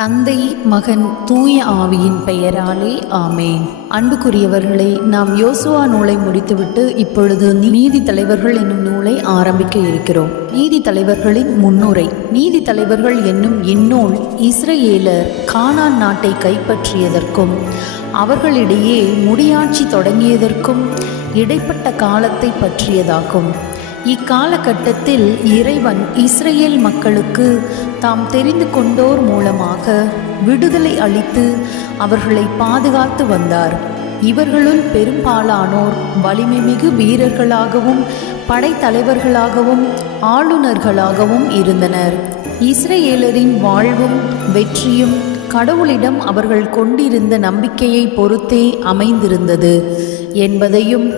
தந்தை, மகன், தூய ஆவியின் பெயராலே ஆமேன். அன்புக்குரியவர்களே, நாம் யோசுவா நூலை முடித்துவிட்டு இப்பொழுது நீதி தலைவர்கள் என்னும் நூலை ஆரம்பிக்க இருக்கிறோம். நீதி தலைவர்களின் முன்னுரை. நீதி தலைவர்கள் என்னும் இந்நூல் இஸ்ரவேலர் கானான் நாட்டை கைப்பற்றியதற்கும் அவர்களிடையே முடியாட்சி தொடங்கியதற்கும் இடைப்பட்ட காலத்தை பற்றியதாகும். இக்காலகட்டத்தில் இறைவன் இஸ்ரேல் மக்களுக்கு தாம் தெரிந்து கொண்டோர் மூலமாக விடுதலை அளித்து அவர்களை பாதுகாத்து வந்தார். இவர்களுள் பெரும்பாலானோர் வலிமைமிகு வீரர்களாகவும் படைத்தலைவர்களாகவும் ஆளுநர்களாகவும் இருந்தனர். இஸ்ரேலரின் வாழ்வும் வெற்றியும் கடவுளிடம் அவர்கள் கொண்டிருந்த நம்பிக்கையை பொறுத்தே அமைந்திருந்தது என்பதையும்,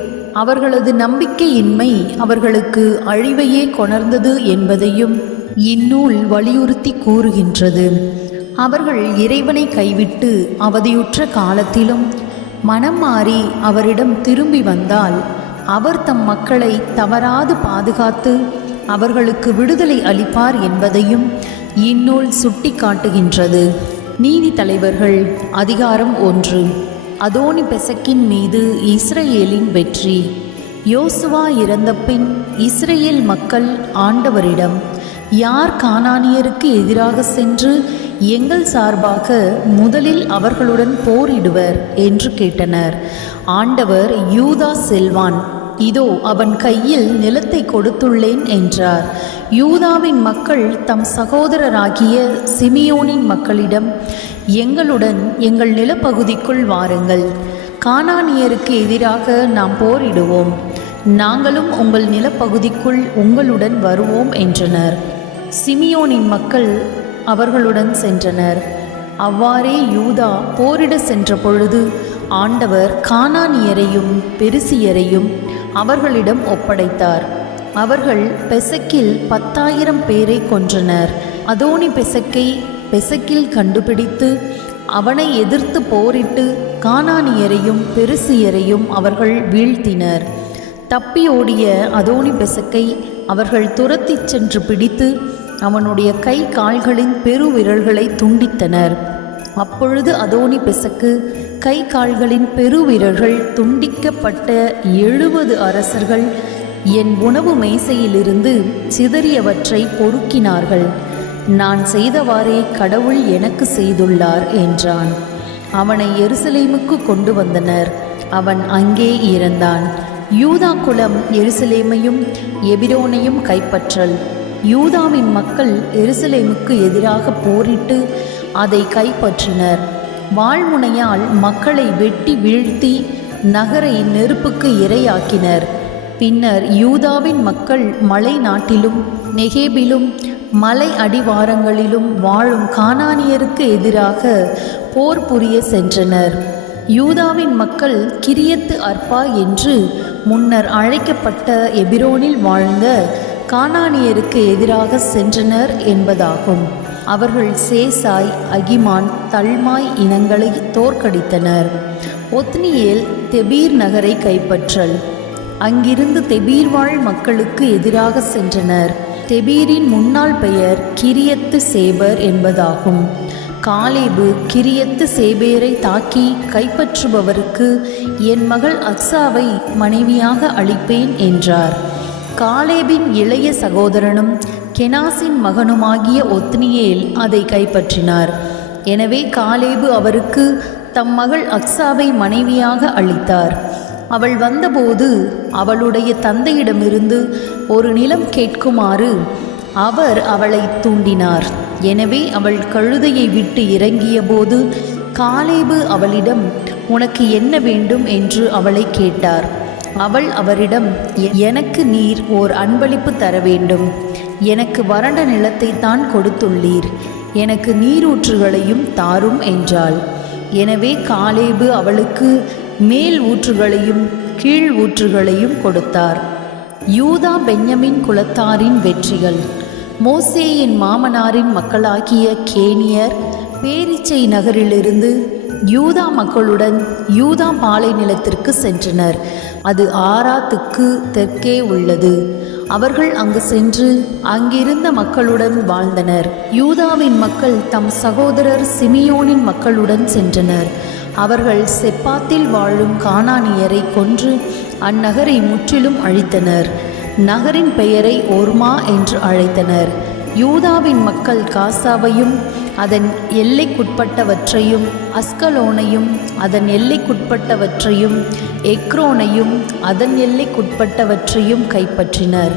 அவர்களது நம்பிக்கையின்மை அவர்களுக்கு அழிவையே கொணர்ந்தது என்பதையும் இந்நூல் வலியுறுத்தி கூறுகின்றது. அவர்கள் இறைவனை கைவிட்டு அவதியுற்ற காலத்திலும் மனம் மாறி அவரிடம் திரும்பி வந்தால் அவர் தம் மக்களை தவறாது பாதுகாத்து அவர்களுக்கு விடுதலை அளிப்பார் என்பதையும் இந்நூல் சுட்டி காட்டுகின்றது. நீதி தலைவர்கள் அதிகாரம் 1. அதோனி பெசக்கின் மீது இஸ்ரேலின் வெற்றி. யோசுவா இறந்தபின் இஸ்ரேல் மக்கள் ஆண்டவரிடம், யார் கானானியருக்கு எதிராக சென்று எங்கள் சார்பாக முதலில் அவர்களுடன் போரிடுவர் என்று கேட்டனர். ஆண்டவர், யூதா செல்வான், இதோ அவன் கையில் நிலத்தை கொடுத்துள்ளேன் என்றார். யூதாவின் மக்கள் தம் சகோதரராகிய சிமியோனின் மக்களிடம், எங்களுடன் எங்கள் நிலப்பகுதிக்குள் வாருங்கள், கானானியருக்கு எதிராக நாம் போரிடுவோம், நாங்களும் உங்கள் நிலப்பகுதிக்குள் உங்களுடன் வருவோம் என்றனர். சிமியோனின் மக்கள் அவர்களுடன் சென்றனர். அவ்வாறே யூதா போரிட சென்ற பொழுது ஆண்டவர் கானானியரையும் பெரிசியரையும் அவர்களிடம் ஒப்படைத்தார். அவர்கள் பெசக்கில் 10,000 பேரை கொன்றனர். அதோனி பெசக்கில் கண்டுபிடித்து அவனை எதிர்த்து போரிட்டு கானானியரையும் பெரிசியரையும் அவர்கள் வீழ்த்தினர். தப்பி ஓடிய அதோனி பெசக்கை அவர்கள் துரத்திச் சென்று பிடித்து அவனுடைய கை கால்களின் பெருவிரல்களை துண்டித்தனர். அப்பொழுது அதோனி பெசக்கு கை கால்களின் பெருவிரல்கள் துண்டிக்கப்பட்ட 70 அரசர்கள் என் உணவு மேசையிலிருந்து சிதறியவற்றை பொறுக்கினார்கள். நான் செய்தவாறே கடவுள் எனக்கு செய்துள்ளார் என்றான். அவனை எருசலேமுக்கு கொண்டு வந்தனர். அவன் அங்கே இறந்தான். யூதா குலம் எருசலேமையும் எபிரோனையும் கைப்பற்றல். யூதாவின் மக்கள் எருசலேமுக்கு எதிராக போரிட்டு அதை கைப்பற்றினர். வாழ்முனையால் மக்களை வெட்டி வீழ்த்தி நகரை நெருப்புக்கு இரையாக்கினர். பின்னர் யூதாவின் மக்கள் மலை நாட்டிலும் நெகேபிலும் மலை அடிவாரங்களிலும் வாழும் கானானியருக்கு எதிராக போர் புரிய சென்றனர். யூதாவின் மக்கள் கிரியத்து அர்பா என்று முன்னர் அழைக்கப்பட்ட எபிரோனில் வாழ்ந்த கானானியருக்கு எதிராக சென்றனர் என்பதாகும். அவர்கள் சேசாய், அகிமான், தல்மாய் இனங்களை தோற்கடித்தனர். ஒத்னியேல் தெபீர் நகரை கைப்பற்றல். அங்கிருந்து தெபீர் வாழ் மக்களுக்கு எதிராக சென்றனர். தெபீரின் முன்னாள் பெயர் கிரியத்து சேபர் என்பதாகும். காலேபு கிரியத்து சேபேரை தாக்கி கைப்பற்றுபவருக்கு என் மகள் அக்சாவை மனைவியாக அளிப்பேன் என்றார். காலேபின் இளைய சகோதரனும் கெனாசின் மகனுமாகிய ஒத்னியேல் அதை கைப்பற்றினார். எனவே காலேபு அவருக்கு தம் மகள் அக்சாவை மனைவியாக அளித்தார். அவள் வந்தபோது அவளுடைய தந்தையிடமிருந்து ஒரு நிலம் கேட்குமாறு அவர் அவளை தூண்டினார். எனவே அவள் கழுதையை விட்டு இறங்கிய போது காலேபு அவளிடம், உனக்கு என்ன வேண்டும் என்று அவளை கேட்டார். அவள் அவரிடம், எனக்கு நீர் ஓர் அன்பளிப்பு தர வேண்டும், எனக்கு வறண்ட நிலத்தை தான் கொடுத்துள்ளீர், எனக்கு நீரூற்றுகளையும் தாரும் என்றாள். எனவே காலேபு அவளுக்கு மேல் ஊற்றுகளையும் கீழ் ஊற்றுகளையும் கொடுத்தார். யூதா பென்யமின் குலத்தாரின் வெற்றிகள். மோசேயின் மாமனாரின் மக்களாகிய கேனியர் பேரிச்சை நகரிலிருந்து யூதா மக்களுடன் யூதா பாலை நிலத்திற்கு சென்றனர். அது ஆராத்துக்கு தெற்கே உள்ளது. அவர்கள் அங்கு சென்று அங்கிருந்த மக்களுடன் வாழ்ந்தனர். யூதாவின் மக்கள் தம் சகோதரர் சிமியோனின் மக்களுடன் சென்றனர். அவர்கள் செப்பாத்தில் வாழும் கானானியரை கொன்று அந்நகரை முற்றிலும் அழித்தனர். நகரின் பெயரை ஓர்மா என்று அழைத்தனர். யூதாவின் மக்கள் காசாவையும் அதன் எல்லைக்குட்பட்டவற்றையும், அஸ்கலோனையும் அதன் எல்லைக்குட்பட்டவற்றையும், எக்ரோனையும் அதன் எல்லைக்குட்பட்டவற்றையும் கைப்பற்றினர்.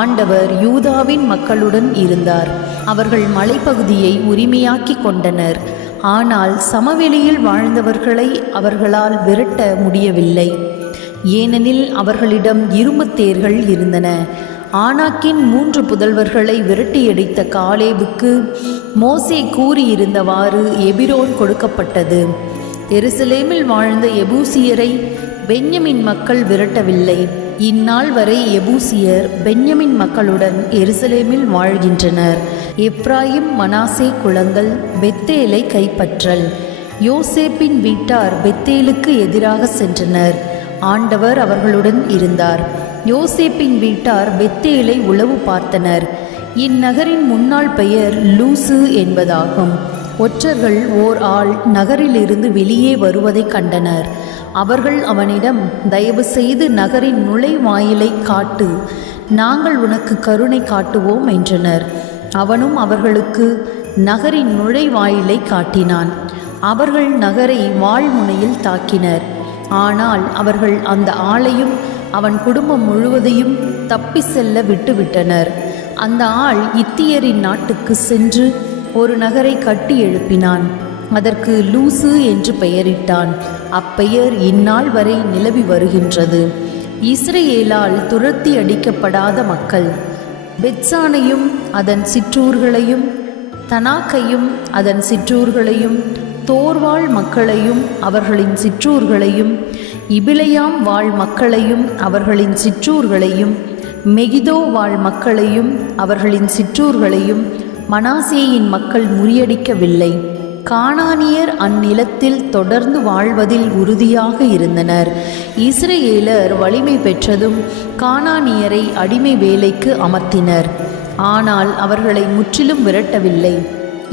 ஆண்டவர் யூதாவின் மக்களுடன் இருந்தார். அவர்கள் மலைப்பகுதியை உரிமையாக்கி கொண்டனர். ஆனால் சமவெளியில் வாழ்ந்தவர்களை அவர்களால் விரட்ட முடியவில்லை. ஏனெனில் அவர்களிடம் இரும்பு தேர்கள் இருந்தன. ஆனாக்கின் 3 புதல்வர்களை விரட்டியடித்த காலேபுக்கு மோசே கூறியிருந்தவாறு எபிரோன் கொடுக்கப்பட்டது. எருசலேமில் வாழ்ந்த எபூசியரை பென்யமின் மக்கள் விரட்டவில்லை. இந்நாள் வரை எபூசியர் பென்யமின் மக்களுடன் எருசலேமில் வாழ்கின்றனர். எப்ராயிம் மனாசே குலங்கள் பெத்தேலை கைப்பற்றல். யோசேப்பின் வீட்டார் பெத்தேலுக்கு எதிராக சென்றனர். ஆண்டவர் அவர்களுடன் இருந்தார். யோசேப்பின் வீட்டார் பெத்தேலை உளவு பார்த்தனர். இந்நகரின் முன்னாள் பெயர் லூசு என்பதாகும். ஒற்றர்கள் ஓர் ஆள் நகரிலிருந்து வெளியே வருவதை கண்டனர். அவர்கள் அவனிடம், தயவு செய்து நகரின் நுழைவாயிலை காட்டு, நாங்கள் உனக்கு கருணை காட்டுவோம் என்றனர். அவனும் அவர்களுக்கு நகரின் நுழைவாயிலை காட்டினான். அவர்கள் நகரை வாள்முனையில் தாக்கினர். ஆனால் அவர்கள் அந்த ஆளையும் அவன் குடும்பம் முழுவதையும் தப்பி செல்ல விட்டுவிட்டனர். அந்த ஆள் இத்தியரின் நாட்டுக்கு சென்று ஒரு நகரை கட்டி எழுப்பினான். அதற்கு லூசு என்று பெயரிட்டான். அப்பெயர் இந்நாள் வரை நிலவி வருகின்றது. இஸ்ரேலால் துரத்தி அடிக்கப்படாத மக்கள் பெத்சானையும் அதன் சிற்றூர்களையும், தனாக்கையும் அதன் சிற்றூர்களையும், தோர்வாழ் மக்களையும் அவர்களின் சிற்றூர்களையும், இபிலையாம் வாழ் மக்களையும் அவர்களின் சிற்றூர்களையும், மெகிதோ வாழ் மக்களையும் அவர்களின் சிற்றூர்களையும் மனாசேயின் மக்கள் முறியடிக்கவில்லை. கானானியர் அந்நிலத்தில் தொடர்ந்து வாழ்வதில் உறுதியாக இருந்தனர். இஸ்ரேலர் வலிமை பெற்றதும் கானானியரை அடிமை வேலைக்கு அமர்த்தினர். ஆனால் அவர்களை முற்றிலும் விரட்டவில்லை.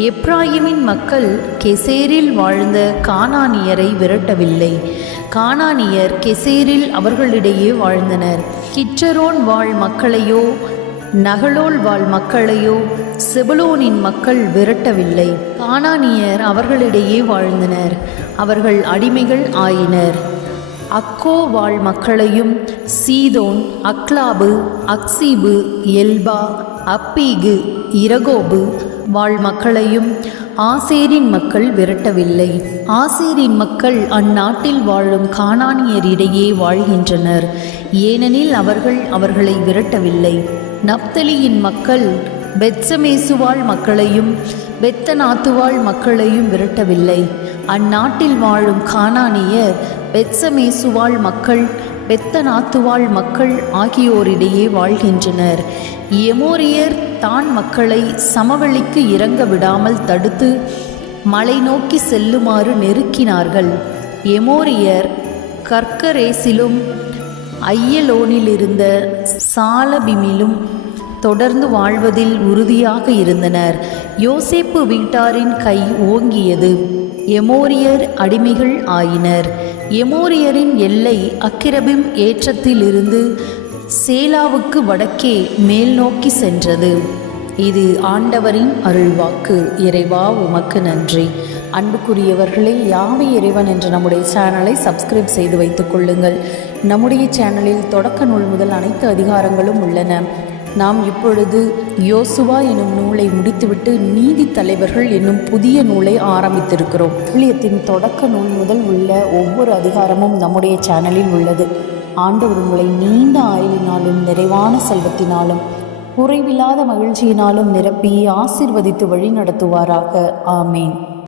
எப்ராயிமின் மக்கள் கெசேரில் வாழ்ந்த கானானியரை விரட்டவில்லை. கானானியர் கெசேரில் அவர்களிடையே வாழ்ந்தனர். கிற்றரோன் வாழ் மக்களையோ நகலோல் வாழ் மக்களையோ செபுலோனின் மக்கள் விரட்டவில்லை. கானானியர் அவர்களிடையே வாழ்ந்தனர். அவர்கள் அடிமைகள் ஆயினர். அக்கோ வாழ் மக்களையும், சீதோன், அக்லாபு, அக்சீபு, எல்பா, அப்பீகு, இரகோபு வாழ் மக்களையும் ஆசேரின் மக்கள் விரட்டவில்லை. ஆசேரின் மக்கள் அந்நாட்டில் வாழும் கானானியரிடையே வாழ்கின்றனர். ஏனெனில் அவர்கள் அவர்களை விரட்டவில்லை. நப்தலியின் மக்கள் பெத்சமேசுவாழ் மக்களையும் பெத்தநாத்துவாழ் மக்களையும் விரட்டவில்லை. அந்நாட்டில் வாழும் கானானியர் பெத்சமேசுவாழ் மக்கள், பெத்தநாத்துவாழ் மக்கள் ஆகியோரிடையே வாழ்கின்றனர். எமோரியர் தான் மக்களை சமவெளிக்கு இறங்க விடாமல் தடுத்து மலை நோக்கி செல்லுமாறு நெருக்கினார்கள். எமோரியர் கர்கரேசிலும் ஐயலோனிலிருந்த சாலபிமிலும் தொடர்ந்து வாழ்வதில் உறுதியாக இருந்தனர். யோசேப்பு வீட்டாரின் கை ஓங்கியது. எமோரியர் அடிமைகள் ஆயினர். எமோரியரின் எல்லை அக்கிரபிம் ஏற்றத்திலிருந்து சேலாவுக்கு வடக்கே மேல் நோக்கி சென்றது. இது ஆண்டவரின் அருள்வாக்கு. இறைவா உமக்கு நன்றி. அன்புக்குரியவர்களே, யாவை இறைவன் என்ற நம்முடைய சேனலை சப்ஸ்கிரைப் செய்து வைத்துக் கொள்ளுங்கள். நம்முடைய சேனலில் தொடக்க நூல் முதல் அனைத்து அதிகாரங்களும் உள்ளன. நாம் இப்பொழுது யோசுவா எனும் நூலை முடித்துவிட்டு நீதி தலைவர்கள் என்னும் புதிய நூலை ஆரம்பித்திருக்கிறோம். விவிலியத்தின் தொடக்க நூல் முதல் உள்ள ஒவ்வொரு அதிகாரமும் நம்முடைய சேனலில் உள்ளது. ஆண்டவர் உங்களை நீண்ட ஆயுளினாலும் நிறைவான செல்வத்தினாலும் குறைவில்லாத மகிழ்ச்சியினாலும் நிரப்பி ஆசீர்வதித்து வழி நடத்துவாராக. ஆமேன்.